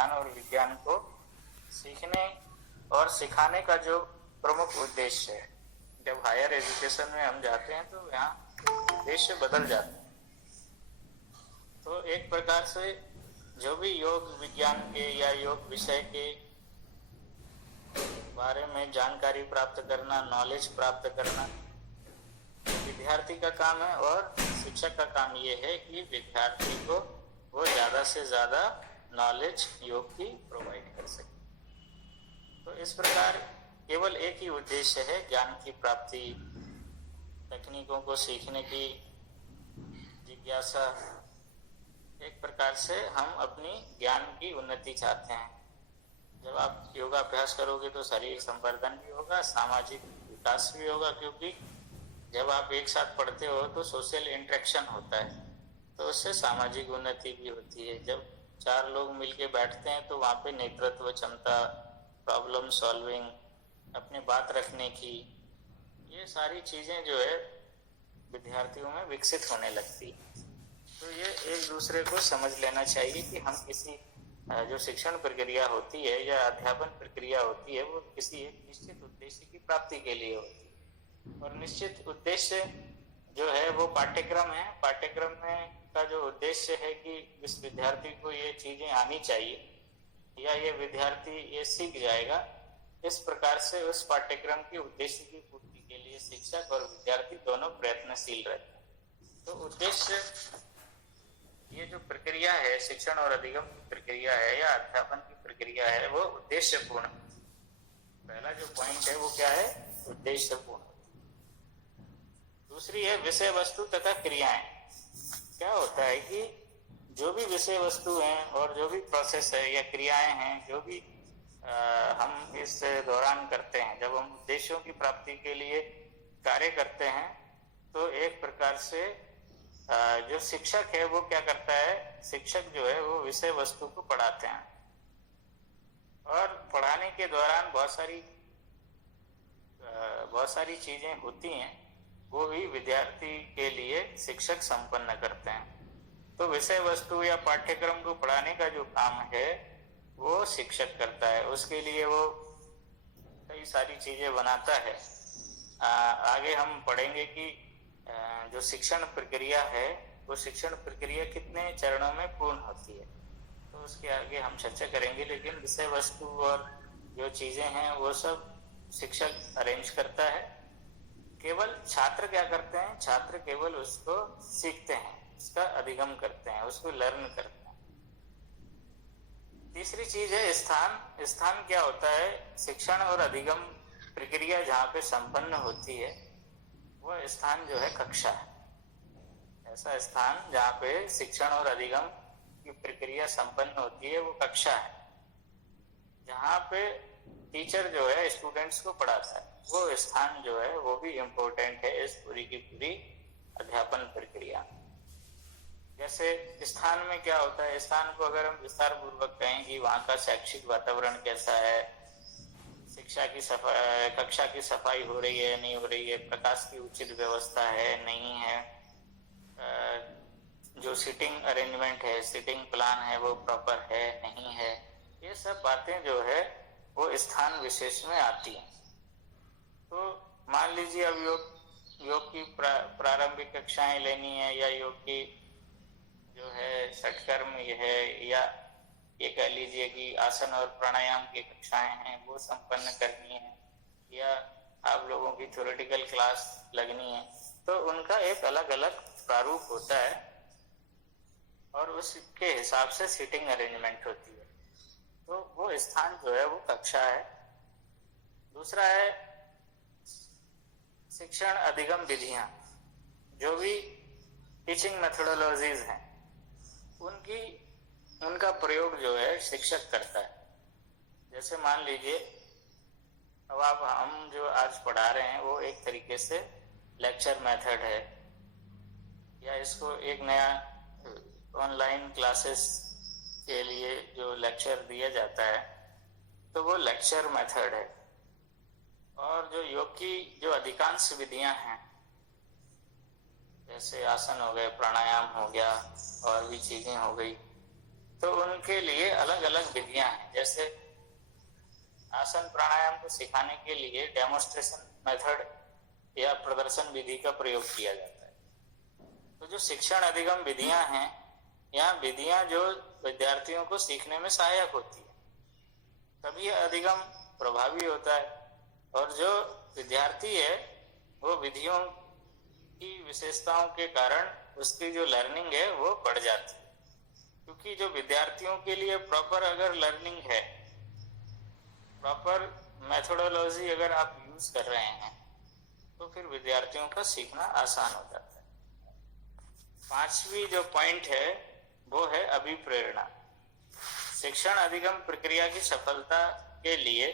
ज्ञान और विज्ञान को सीखने और सिखाने का जो प्रमुख उद्देश्य है। जब हायर एजुकेशन में हम जाते हैं तो यहाँ उद्देश्य बदल जाता है। तो एक प्रकार से जो भी योग विज्ञान के या योग विषय के बारे में जानकारी प्राप्त करना, नॉलेज प्राप्त करना विद्यार्थी का काम है, और शिक्षक का काम ये है कि विद्यार्थी को वो ज़्यादा से ज़्यादा नॉलेज योग की प्रोवाइड कर सके। तो इस प्रकार केवल एक ही उद्देश्य है, ज्ञान की प्राप्ति, तकनीकों को सीखने की जिज्ञासा। एक प्रकार से हम अपनी ज्ञान की उन्नति चाहते हैं। जब आप योगाभ्यास करोगे तो शारीरिक संवर्धन भी होगा, सामाजिक विकास भी होगा, क्योंकि जब आप एक साथ पढ़ते हो तो सोशल इंटरेक्शन होता है, तो उससे सामाजिक उन्नति भी होती है। जब 4 लोग मिलके बैठते हैं तो वहाँ पे नेतृत्व क्षमता, प्रॉब्लम सॉल्विंग, अपनी बात रखने की, ये सारी चीज़ें जो है विद्यार्थियों में विकसित होने लगती है। तो ये एक दूसरे को समझ लेना चाहिए कि हम किसी जो शिक्षण प्रक्रिया होती है या अध्यापन प्रक्रिया होती है वो किसी एक निश्चित उद्देश्य की प्राप्ति के लिए होती है, और निश्चित उद्देश्य जो है वो पाठ्यक्रम है। पाठ्यक्रम में का जो उद्देश्य है कि इस विद्यार्थी को ये चीजें आनी चाहिए या ये विद्यार्थी ये सीख जाएगा, इस प्रकार से उस पाठ्यक्रम के उद्देश्य की पूर्ति के लिए शिक्षक और विद्यार्थी दोनों प्रयत्नशील रहते हैं। तो उद्देश्य, ये जो प्रक्रिया है शिक्षण और अधिगम की प्रक्रिया है या अध्यापन की प्रक्रिया है, वो उद्देश्यपूर्ण। पहला जो पॉइंट है वो क्या है? उद्देश्यपूर्ण। दूसरी है विषय वस्तु तथा क्रियाएं। क्या होता है कि जो भी विषय वस्तु हैं और जो भी प्रोसेस है या क्रियाएं हैं, जो भी हम इस दौरान करते हैं, जब हम उद्देश्यों की प्राप्ति के लिए कार्य करते हैं, तो एक प्रकार से जो शिक्षक है वो क्या करता है, शिक्षक जो है वो विषय वस्तु को पढ़ाते हैं, और पढ़ाने के दौरान बहुत सारी चीजें होती हैं, वो भी विद्यार्थी के लिए शिक्षक संपन्न करते हैं। तो विषय वस्तु या पाठ्यक्रम को पढ़ाने का जो काम है वो शिक्षक करता है, उसके लिए वो कई सारी चीजें बनाता है। आगे हम पढ़ेंगे कि जो शिक्षण प्रक्रिया है वो शिक्षण प्रक्रिया कितने चरणों में पूर्ण होती है, तो उसके आगे हम चर्चा करेंगे। लेकिन विषय वस्तु और जो चीजें हैं वो सब शिक्षक अरेंज करता है, केवल छात्र क्या करते हैं, छात्र केवल उसको सीखते हैं, उसका अधिगम करते हैं, उसको लर्न करते हैं। तीसरी चीज है स्थान। स्थान क्या होता है? शिक्षण और अधिगम प्रक्रिया जहाँ पे संपन्न होती है वह स्थान जो है कक्षा है। ऐसा स्थान जहाँ पे शिक्षण और अधिगम की प्रक्रिया संपन्न होती है वो कक्षा है, जहाँ पे टीचर जो है स्टूडेंट्स को पढ़ाता है। वो स्थान जो है वो भी इम्पोर्टेंट है इस पूरी की पूरी अध्यापन प्रक्रिया। जैसे स्थान में क्या होता है, स्थान को अगर हम विस्तार पूर्वक कहें कि वहाँ का शैक्षिक वातावरण कैसा है, शिक्षा की सफाई, कक्षा की सफाई हो रही है नहीं हो रही है, प्रकाश की उचित व्यवस्था है नहीं है, जो सीटिंग अरेंजमेंट है, सीटिंग प्लान है वो प्रॉपर है नहीं है, ये सब बातें जो है वो स्थान विशेष में आती हैं। तो मान लीजिए अब योग की प्रारंभिक कक्षाएं लेनी है, या योग की जो है षटकर्म ये है, या ये कह लीजिए कि आसन और प्राणायाम की कक्षाएं हैं वो संपन्न करनी है, या आप लोगों की थ्योरेटिकल क्लास लगनी है, तो उनका एक अलग अलग प्रारूप होता है और उसके हिसाब से सीटिंग अरेंजमेंट होती है। तो वो स्थान जो है वो कक्षा है। दूसरा है शिक्षण अधिगम विधियां। जो भी टीचिंग मेथोडोलॉजीज हैं उनका प्रयोग जो है शिक्षक करता है। जैसे मान लीजिए अब हम जो आज पढ़ा रहे हैं वो एक तरीके से लेक्चर मेथड है, या इसको एक नया ऑनलाइन क्लासेस के लिए जो लेक्चर दिया जाता है तो वो लेक्चर मेथड है। और जो योग की जो अधिकांश विधियां हैं, जैसे आसन हो गए, प्राणायाम हो गया और भी चीजें हो गई, तो उनके लिए अलग अलग विधियां हैं। जैसे आसन प्राणायाम को सिखाने के लिए डेमोन्स्ट्रेशन मेथड या प्रदर्शन विधि का प्रयोग किया जाता है। तो जो शिक्षण अधिगम विधियां हैं, यहाँ विधियां जो विद्यार्थियों को सीखने में सहायक होती है, तभी अधिगम प्रभावी होता है। और जो विद्यार्थी है वो विधियों की विशेषताओं के कारण उसकी जो लर्निंग है वो बढ़ जाती है। क्योंकि जो विद्यार्थियों के लिए प्रॉपर अगर लर्निंग है, प्रॉपर मेथोडोलॉजी अगर आप यूज कर रहे हैं, तो फिर विद्यार्थियों का सीखना आसान हो जाता है। पांचवी जो पॉइंट है वो है अभिप्रेरणा। शिक्षण अधिगम प्रक्रिया की सफलता के लिए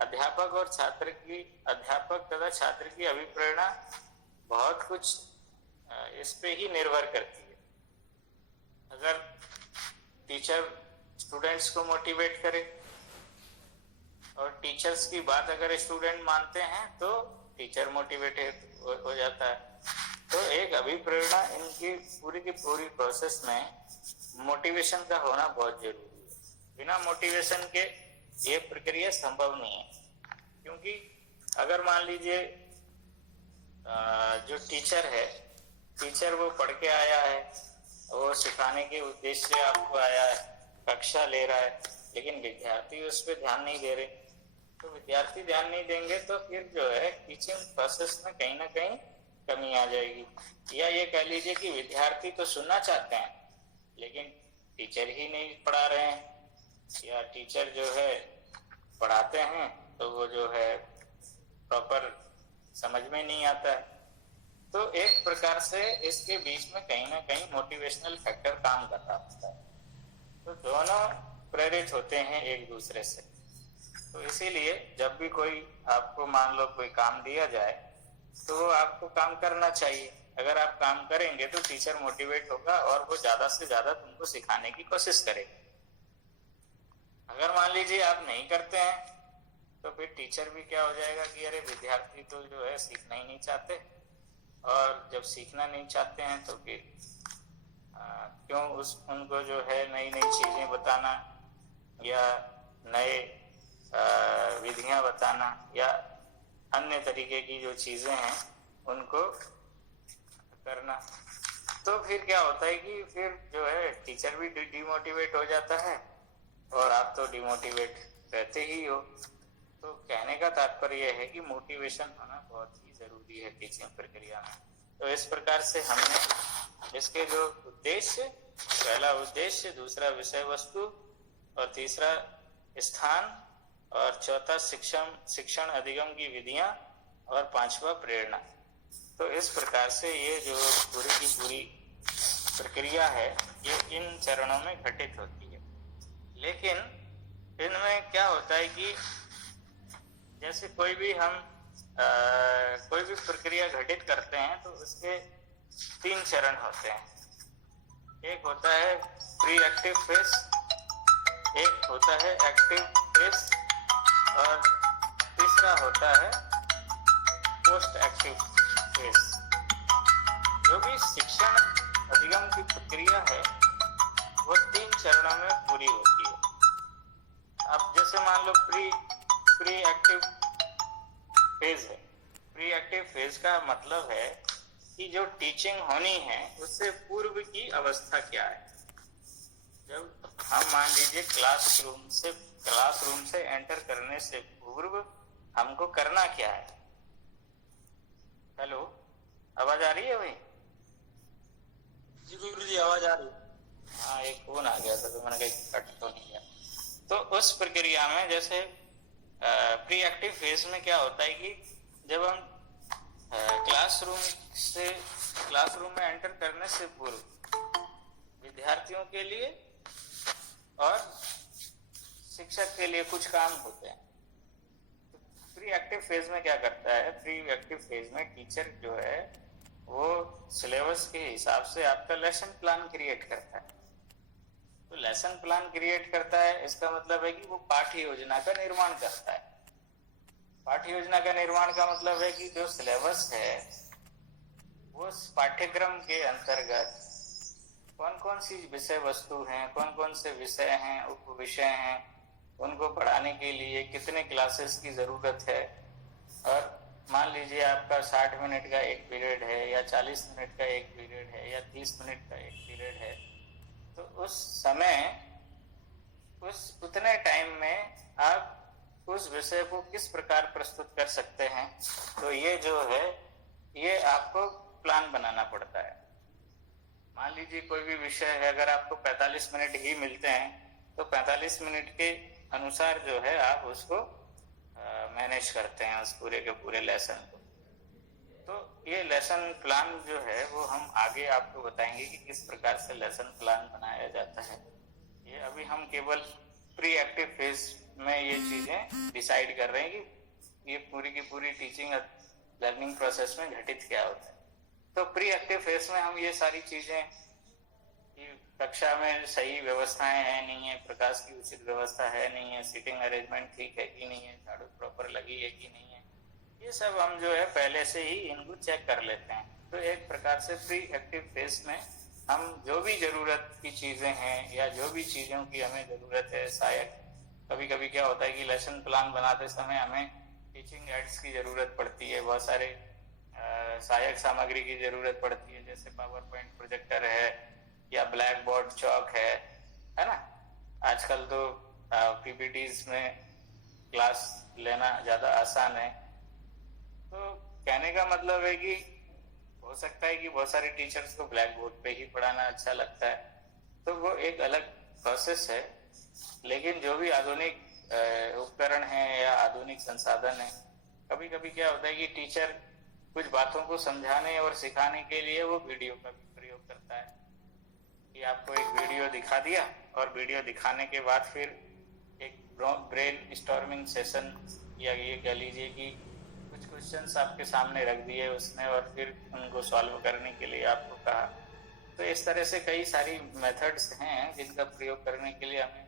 अध्यापक तथा छात्र की अभिप्रेरणा बहुत कुछ इस पे ही निर्भर करती है। अगर टीचर स्टूडेंट्स को मोटिवेट करे और टीचर्स की बात अगर स्टूडेंट मानते हैं तो टीचर मोटिवेटेड हो जाता है। तो एक अभिप्रेरणा इनकी पूरी की पूरी प्रोसेस में मोटिवेशन का होना बहुत जरूरी है। बिना मोटिवेशन के ये प्रक्रिया संभव नहीं है। क्योंकि अगर मान लीजिए जो टीचर है, टीचर वो पढ़ के आया है, वो सिखाने के उद्देश्य से आपको आया है, कक्षा ले रहा है, लेकिन विद्यार्थी उस पर ध्यान नहीं दे रहे, तो विद्यार्थी ध्यान नहीं देंगे तो फिर जो है टीचिंग प्रोसेस में कहीं ना कहीं कमी आ जाएगी। या ये कह लीजिए कि विद्यार्थी तो सुनना चाहते हैं लेकिन टीचर ही नहीं पढ़ा रहे हैं, या टीचर जो है पढ़ाते हैं तो वो जो है प्रॉपर समझ में नहीं आता है। तो एक प्रकार से इसके बीच में कहीं ना कहीं मोटिवेशनल फैक्टर काम कर रहा होता है। तो दोनों प्रेरित होते हैं एक दूसरे से। तो इसीलिए जब भी कोई आपको मान लो कोई काम दिया जाए तो वो आपको काम करना चाहिए। अगर आप काम करेंगे तो टीचर मोटिवेट होगा और वो ज्यादा से ज्यादा तुमको सिखाने की कोशिश करेगा। अगर मान लीजिए आप नहीं करते हैं तो फिर टीचर भी क्या हो जाएगा कि अरे विद्यार्थी तो जो है सीखना ही नहीं चाहते, और जब सीखना नहीं चाहते हैं तो फिर क्यों उनको जो है नई नई चीजें बताना या नए विधियां बताना या अन्य तरीके की जो चीजें हैं उनको करना। तो फिर क्या होता है कि फिर जो है टीचर भी डिमोटिवेट हो जाता है और आप तो डिमोटिवेट रहते ही हो। तो कहने का तात्पर्य है कि मोटिवेशन होना बहुत ही जरूरी है टीचिंग प्रक्रिया में। तो इस प्रकार से हमने इसके जो उद्देश्य, पहला उद्देश्य, दूसरा विषय वस्तु और तीसरा स्थान और चौथा शिक्षण अधिगम की विधियां और पांचवा प्रेरणा। तो इस प्रकार से ये जो पूरी की पूरी प्रक्रिया है ये इन चरणों में घटित होती है। लेकिन इनमें क्या होता है कि जैसे कोई भी प्रक्रिया घटित करते हैं तो उसके 3 चरण होते हैं। एक होता है प्री एक्टिव फेज, एक होता है एक्टिव फेज और तीसरा होता है पोस्ट एक्टिव फेज। जो भी शिक्षण अधिगम की प्रक्रिया है वो 3 चरणों में पूरी होती है। अब जैसे मान लो प्री एक्टिव फेज है। प्री एक्टिव फेज का मतलब है कि जो टीचिंग होनी है उससे पूर्व की अवस्था क्या है। जब हम मान लीजिए क्लासरूम से एंटर करने से पूर्व हमको करना क्या है। हेलो, आवाज आ रही है भाई? जी गुरुजी आवाज आ रही है। हाँ, एक फोन आ गया था तो मैंने कहा कट तो नहीं गया। तो उस प्रक्रिया में जैसे प्री एक्टिव फेज में क्या होता है कि जब हम क्लासरूम में एंटर करने से पूर्व विद्यार्थियों के लिए और शिक्षक के लिए कुछ काम होते हैं। तो प्री एक्टिव फेज में क्या करता है, प्री एक्टिव फेज में टीचर जो है वो सिलेबस के हिसाब से आपका लेसन प्लान क्रिएट करता है। तो लेसन प्लान क्रिएट करता है, इसका मतलब है कि वो पाठ्य योजना का निर्माण करता है। पाठ्य योजना का निर्माण का मतलब है कि जो सिलेबस है वो पाठ्यक्रम के अंतर्गत कौन कौन सी विषय वस्तु हैं, कौन कौन से विषय हैं, उप विषय हैं, उनको पढ़ाने के लिए कितने क्लासेस की ज़रूरत है। और मान लीजिए आपका 60 मिनट का एक पीरियड है या 40 मिनट का एक पीरियड है या 30 मिनट का एक पीरियड है, तो उस समय उस उतने टाइम में आप उस विषय को किस प्रकार प्रस्तुत कर सकते हैं। तो ये जो है ये आपको प्लान बनाना पड़ता है। मान लीजिए कोई भी विषय है, अगर आपको 45 मिनट ही मिलते हैं तो 45 मिनट के अनुसार जो है आप उसको मैनेज करते हैं उस पूरे के पूरे लेसन को। तो ये लेसन प्लान जो है वो हम आगे आपको बताएंगे कि किस प्रकार से लेसन प्लान बनाया जाता है। ये अभी हम केवल प्री एक्टिव फेज में ये चीजें डिसाइड कर रहे हैं कि ये पूरी की पूरी टीचिंग लर्निंग प्रोसेस में घटित क्या होता है। तो प्री एक्टिव फेज में हम ये सारी चीजें कि कक्षा में सही व्यवस्थाएं है नहीं है, प्रकाश की उचित व्यवस्था है नहीं है, सीटिंग अरेंजमेंट ठीक है कि नहीं है, झाड़ू प्रॉपर लगी है कि नहीं है, ये सब हम जो है पहले से ही इनको चेक कर लेते हैं। तो एक प्रकार से प्री एक्टिव फेज में हम जो भी जरूरत की चीजें हैं या जो भी चीजों की हमें जरूरत है, शायद कभी कभी क्या होता है कि लेसन प्लान बनाते समय हमें टीचिंग एड्स की जरूरत पड़ती है, बहुत सारे सहायक सामग्री की जरूरत पड़ती है, जैसे पावर पॉइंट प्रोजेक्टर है या ब्लैक बोर्ड चौक है ना। आजकल तो पीपीटीज में क्लास लेना ज्यादा आसान है। तो कहने का मतलब है कि हो सकता है कि बहुत सारे टीचर्स को ब्लैक बोर्ड पे ही पढ़ाना अच्छा लगता है, तो वो एक अलग प्रोसेस है। लेकिन जो भी आधुनिक उपकरण है या आधुनिक संसाधन है, कभी कभी क्या होता है कि टीचर कुछ बातों को समझाने और सिखाने के लिए वो वीडियो का भी प्रयोग करता है कि आपको एक वीडियो दिखा दिया और वीडियो दिखाने के बाद फिर एक ब्रेन स्टॉर्मिंग सेशन या ये कह लीजिए कि कुछ क्वेश्चंस आपके सामने रख दिए उसने और फिर उनको सॉल्व करने के लिए आपको कहा। तो इस तरह से कई सारी मेथड्स हैं जिनका प्रयोग करने के लिए हमें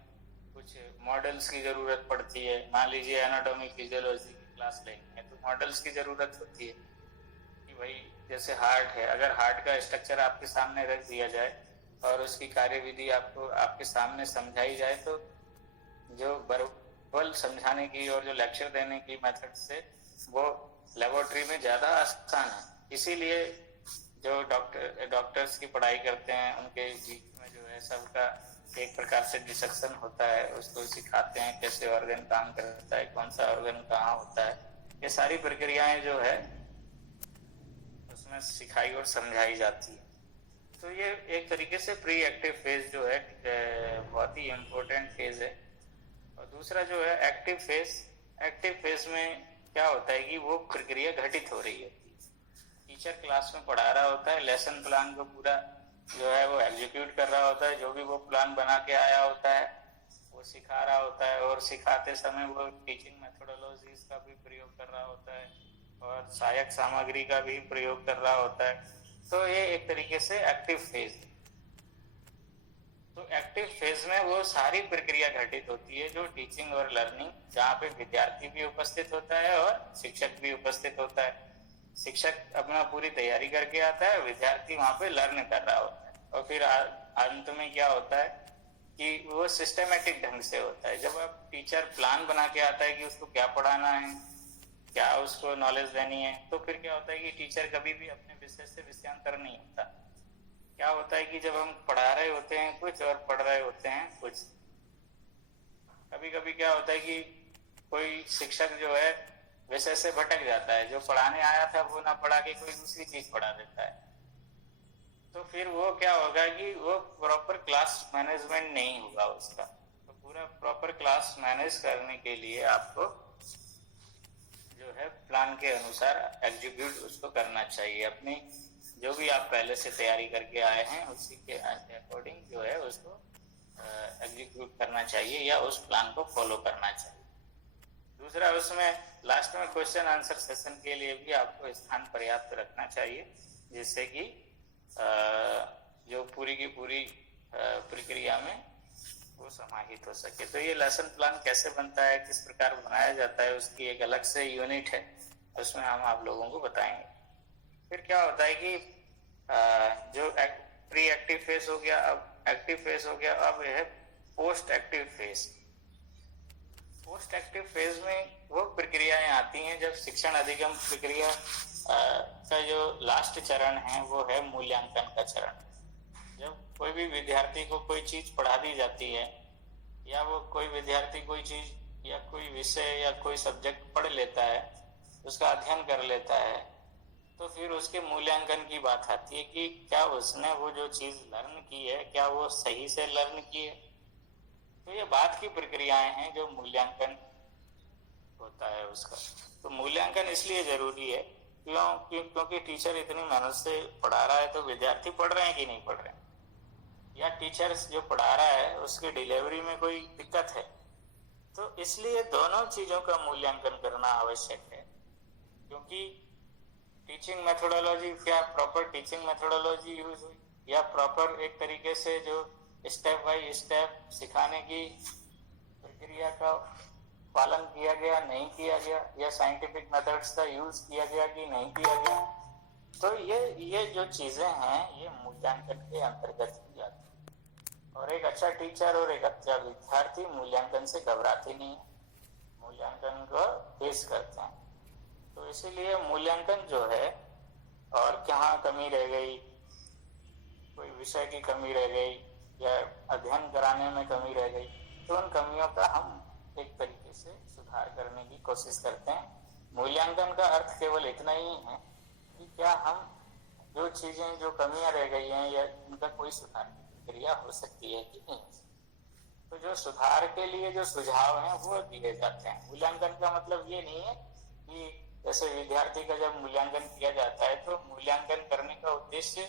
कुछ मॉडल्स की जरूरत पड़ती है। मान लीजिए एनाटॉमी फिजियोलॉजी की क्लास लेनी है तो मॉडल्स की जरूरत होती है कि भाई जैसे हार्ट है, अगर हार्ट का स्ट्रक्चर आपके सामने रख दिया जाए और उसकी कार्यविधि आपको आपके सामने समझाई जाए तो जो वर्बल समझाने की और जो लेक्चर देने की मेथड से वो लेबोरेटरी में ज्यादा आसान है। इसीलिए जो डॉक्टर्स की पढ़ाई करते हैं उनके बीच में जो है सबका एक प्रकार से डिस्कशन होता है, उसको सिखाते हैं कैसे ऑर्गन काम करता है, कौन सा ऑर्गन कहाँ होता है, ये सारी प्रक्रियाएं जो है उसमें सिखाई और समझाई जाती है। तो ये एक तरीके से प्री एक्टिव फेज जो है बहुत ही इम्पोर्टेंट फेज है। और दूसरा जो है एक्टिव फेज में क्या होता है कि वो प्रक्रिया घटित हो रही है। टीचर क्लास में पढ़ा रहा होता है, लेसन प्लान को पूरा जो है वो एग्जीक्यूट कर रहा होता है, जो भी वो प्लान बना के आया होता है वो सिखा रहा होता है और सिखाते समय वो टीचिंग मेथोडोलॉजीज का भी प्रयोग कर रहा होता है और सहायक सामग्री का भी प्रयोग कर रहा होता है। तो ये एक तरीके से एक्टिव फेज है। तो एक्टिव फेज में वो सारी प्रक्रिया घटित होती है जो टीचिंग और लर्निंग, जहाँ पे विद्यार्थी भी उपस्थित होता है और शिक्षक भी उपस्थित होता है। शिक्षक अपना पूरी तैयारी करके आता है, विद्यार्थी वहाँ पे लर्न कर रहा होता है और फिर अंत में क्या होता है कि वो सिस्टमेटिक ढंग से होता है। जब अब टीचर प्लान बना के आता है कि उसको क्या पढ़ाना है, क्या उसको नॉलेज देनी है, तो फिर क्या होता है कि टीचर कभी भी अपने विषय से विषयांतर नहीं होता। क्या होता है कि जब हम पढ़ा रहे होते हैं कुछ और पढ़ रहे होते हैं कुछ, कभी कभी क्या होता है कि कोई शिक्षक जो है विषय से भटक जाता है, जो पढ़ाने आया था वो ना पढ़ा के कोई दूसरी चीज पढ़ा देता है। तो फिर वो क्या होगा कि वो प्रॉपर क्लास मैनेजमेंट नहीं होगा उसका। तो पूरा प्रॉपर क्लास मैनेज करने के लिए आपको जो है प्लान के अनुसार एग्जीक्यूट उसको करना चाहिए। अपनी जो भी आप पहले से तैयारी करके आए हैं उसी के अकॉर्डिंग जो है उसको एग्जीक्यूट करना चाहिए या उस प्लान को फॉलो करना चाहिए। दूसरा, उसमें लास्ट में क्वेश्चन आंसर सेशन के लिए भी आपको स्थान पर्याप्त रखना चाहिए, जिससे कि जो पूरी की पूरी प्रक्रिया में वो समाहित हो सके। तो ये लेसन प्लान कैसे बनता है, किस प्रकार बनाया जाता है, उसकी एक अलग से यूनिट है, उसमें हम आप लोगों को बताएंगे। फिर क्या होता है कि जो प्री एक्टिव फेज हो गया, अब एक्टिव फेज हो गया, अब यह है post active phase. Post active phase में वो प्रक्रियाएं आती हैं जब शिक्षण अधिगम प्रक्रिया का जो लास्ट चरण है वो है मूल्यांकन का चरण। जब कोई भी विद्यार्थी को कोई चीज पढ़ा दी जाती है या वो कोई विद्यार्थी कोई चीज या कोई विषय या कोई सब्जेक्ट पढ़ लेता है, उसका अध्ययन कर लेता है, तो फिर उसके मूल्यांकन की बात आती है कि क्या उसने वो जो चीज लर्न की है क्या वो सही से लर्न की है। तो ये बात की प्रक्रियाएं हैं जो मूल्यांकन होता है उसका। तो मूल्यांकन इसलिए जरूरी है क्योंकि टीचर इतनी मेहनत से पढ़ा रहा है, तो विद्यार्थी पढ़ रहे हैं कि नहीं पढ़ रहे हैं, या टीचर जो पढ़ा रहा है उसकी डिलीवरी में कोई दिक्कत है। तो इसलिए दोनों चीजों का मूल्यांकन करना आवश्यक है, क्योंकि टीचिंग मेथोडोलॉजी, क्या प्रॉपर टीचिंग मेथोडोलॉजी यूज हुई या प्रॉपर एक तरीके से जो स्टेप बाय स्टेप सिखाने की प्रक्रिया का पालन किया गया नहीं किया गया, या साइंटिफिक मेथड्स का यूज किया गया कि नहीं किया गया। तो ये जो चीजें हैं ये मूल्यांकन के अंतर्गत की जाती है। और एक अच्छा टीचर और एक अच्छा विद्यार्थी मूल्यांकन से घबराते नहीं है, मूल्यांकन को फेस करते हैं। तो इसीलिए मूल्यांकन जो है, और कहाँ कमी रह गई, कोई विषय की कमी रह गई या अध्ययन कराने में कमी रह गई, तो उन कमियों का हम एक तरीके से सुधार करने की कोशिश करते हैं। मूल्यांकन का अर्थ केवल इतना ही है कि क्या हम जो चीजें जो कमियां रह गई हैं या उनका कोई सुधार की प्रक्रिया हो सकती है कि नहीं। तो जो सुधार के लिए जो सुझाव हैं वो दिए जाते हैं। मूल्यांकन का मतलब ये नहीं है कि जैसे विद्यार्थी का जब मूल्यांकन किया जाता है तो मूल्यांकन करने का उद्देश्य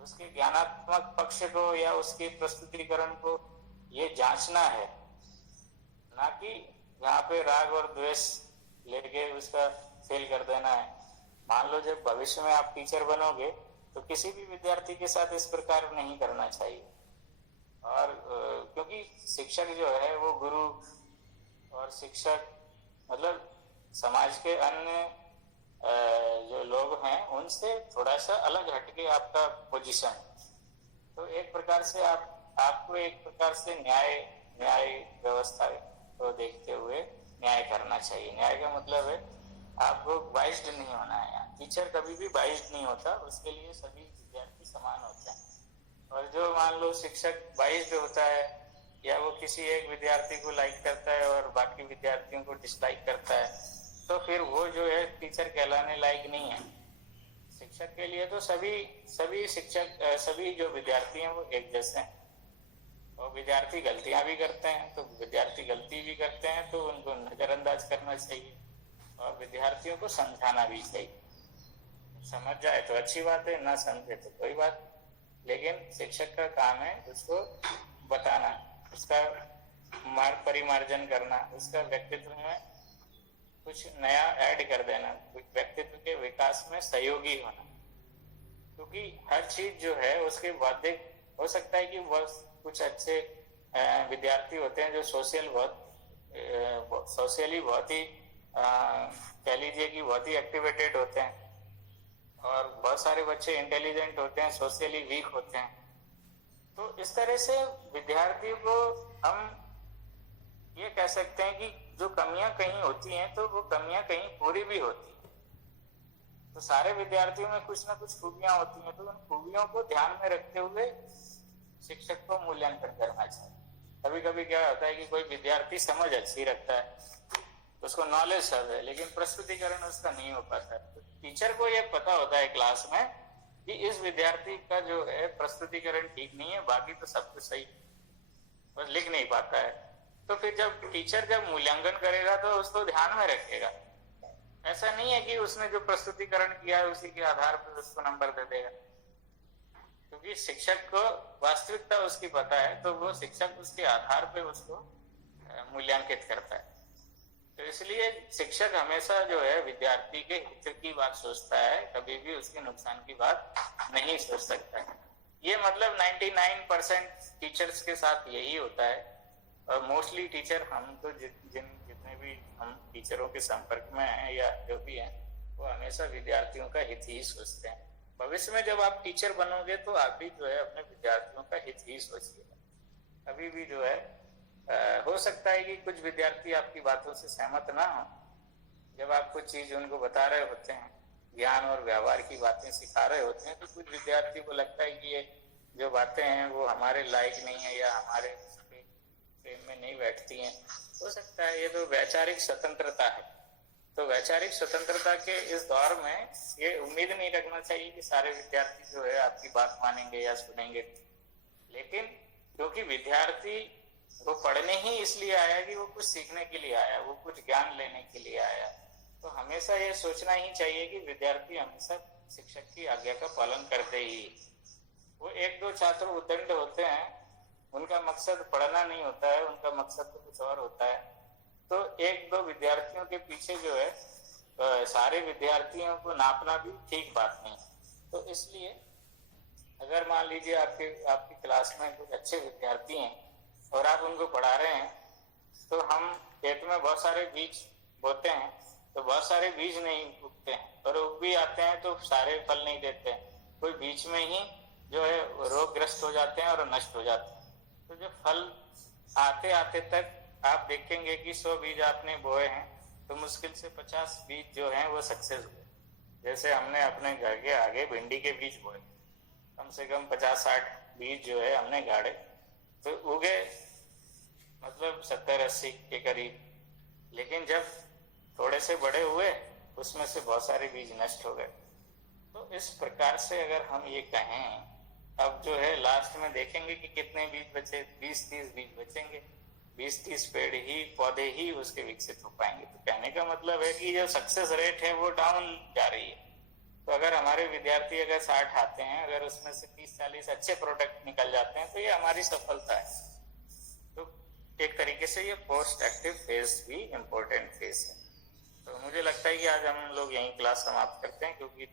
उसके ज्ञानात्मक पक्ष को या उसके प्रस्तुतिकरण को ये जांचना है, ना कि यहाँ पे राग और द्वेष लेके उसका फेल कर देना है। मान लो जब भविष्य में आप टीचर बनोगे तो किसी भी विद्यार्थी के साथ इस प्रकार नहीं करना चाहिए। और क्योंकि शिक्षक जो है वो गुरु और शिक्षक मतलब समाज के अन्य जो लोग हैं उनसे थोड़ा सा अलग हटके आपका पोजीशन। तो एक प्रकार से आपको एक प्रकार से न्याय व्यवस्था को देखते हुए न्याय करना चाहिए। न्याय का मतलब है आपको बाइस्ड नहीं होना है। टीचर कभी भी बाइस्ड नहीं होता, उसके लिए सभी विद्यार्थी समान होते हैं। और जो मान लो शिक्षक बाइस्ड होता है या वो किसी एक विद्यार्थी को लाइक करता है और बाकी विद्यार्थियों को डिसलाइक करता है, तो फिर वो जो है टीचर कहलाने लायक नहीं है। शिक्षक के लिए तो सभी शिक्षक सभी जो विद्यार्थी हैं वो एक जैसे हैं। और विद्यार्थी गलतियां भी करते हैं, तो विद्यार्थी गलती भी करते हैं तो उनको नजरअंदाज करना चाहिए और विद्यार्थियों को समझाना भी चाहिए। समझ जाए तो अच्छी बात है, ना समझे तो कोई बात। लेकिन शिक्षक का काम है उसको बताना, उसका परिमार्जन करना, उसका व्यक्तित्व में कुछ नया ऐड कर देना, व्यक्तित्व के विकास में सहयोगी होना। क्योंकि हर चीज जो है उसके बाध्य हो सकता है कि वह कुछ अच्छे विद्यार्थी होते हैं जो सोशली बहुत ही कह लीजिए कि बहुत ही एक्टिवेटेड होते हैं, और बहुत सारे बच्चे इंटेलिजेंट होते हैं, सोशली वीक होते हैं। तो इस तरह से विद्यार्थियों को हम ये कह सकते हैं कि जो कमियां कहीं होती हैं तो वो कमियां कहीं पूरी भी होती हैं। तो सारे विद्यार्थियों में कुछ ना कुछ खूबियां होती हैं, तो उन खूबियों को ध्यान में रखते हुए शिक्षक को मूल्यांकन करना चाहिए। कभी कभी क्या होता है कि कोई विद्यार्थी समझ अच्छी रखता है, उसको नॉलेज सब है, लेकिन प्रस्तुतिकरण उसका नहीं हो पाता है। तो टीचर को ये पता होता है क्लास में कि इस विद्यार्थी का जो है प्रस्तुतिकरण ठीक नहीं है, बाकी तो सब कुछ सही, बस लिख नहीं पाता है। तो फिर जब टीचर मूल्यांकन करेगा तो उसको ध्यान में रखेगा। ऐसा नहीं है कि उसने जो प्रस्तुतिकरण किया है उसी के आधार पर उसको नंबर दे देगा, क्योंकि शिक्षक को वास्तविकता उसकी पता है, तो वो शिक्षक उसके आधार पे उसको मूल्यांकित करता है। तो इसलिए शिक्षक हमेशा जो है विद्यार्थी के हित की बात सोचता है, कभी भी उसके नुकसान की बात नहीं सोच सकता है। ये मतलब 99% टीचर्स के साथ यही होता है। और मोस्टली टीचर, हम तो जितने भी हम टीचरों के संपर्क में हैं या जो भी हैं, वो हमेशा विद्यार्थियों का हित ही सोचते हैं। भविष्य में जब आप टीचर बनोगे तो आप भी जो है अपने विद्यार्थियों का हित ही सोचिएगा। अभी भी जो है हो सकता है कि कुछ विद्यार्थी आपकी बातों से सहमत ना हो। जब आप कुछ चीज उनको बता रहे होते हैं, ज्ञान और व्यवहार की बातें सिखा रहे होते हैं, तो कुछ विद्यार्थी को लगता है कि ये जो बातें हैं वो हमारे लायक नहीं है या हमारे प्रेम में नहीं बैठती हैं। हो सकता है, ये तो वैचारिक स्वतंत्रता है। तो वैचारिक स्वतंत्रता के इस दौर में ये उम्मीद नहीं रखना चाहिए कि सारे विद्यार्थी जो है आपकी बात मानेंगे या सुनेंगे। लेकिन क्योंकि विद्यार्थी वो पढ़ने ही इसलिए आया कि वो कुछ सीखने के लिए आया, वो कुछ ज्ञान लेने के लिए आया, तो हमेशा ये सोचना ही चाहिए कि विद्यार्थी हमेशा शिक्षक की आज्ञा का पालन करते ही। वो एक दो छात्र उद्दंड होते हैं, उनका मकसद पढ़ना नहीं होता है, उनका मकसद तो कुछ और होता है। तो एक दो विद्यार्थियों के पीछे जो है सारे विद्यार्थियों को नापना भी ठीक बात नहीं। तो इसलिए अगर मान लीजिए आपकी क्लास में कुछ अच्छे विद्यार्थी हैं और आप उनको पढ़ा रहे हैं, तो हम खेत में बहुत सारे बीज बोते हैं, तो बहुत सारे बीज नहीं उगते हैं, और उग भी आते हैं तो सारे फल नहीं देते हैं। कोई बीच में ही जो है रोगग्रस्त हो जाते हैं और नष्ट हो जाते हैं। तो जो फल आते आते तक आप देखेंगे कि 100 बीज आपने बोए हैं तो मुश्किल से 50 बीज जो हैं वो सक्सेस हुए। जैसे हमने अपने घर के आगे भिंडी के बीज बोए, कम से कम 50-60 बीज जो है हमने गाड़े, तो उगे मतलब 70-80 के करीब। लेकिन जब थोड़े से बड़े हुए उसमें से बहुत सारे बीज नष्ट हो गए। तो इस प्रकार से अगर हम ये कहें, अब जो है लास्ट में देखेंगे कि कितने बीज बचे, 20-30 बीज बचेंगे, 20-30 पेड़ ही पौधे ही उसके विकसित हो पाएंगे। तो कहने का मतलब है कि जो सक्सेस रेट है वो डाउन जा रही है। तो अगर हमारे विद्यार्थी अगर 60 आते हैं, अगर उसमें से 30-40 अच्छे प्रोडक्ट निकल जाते हैं, तो ये हमारी सफलता है। तो एक तरीके से ये पोस्ट एक्टिव फेज भी इम्पोर्टेंट फेज है। तो मुझे लगता है कि आज हम लोग यहीं क्लास समाप्त करते हैं, क्योंकि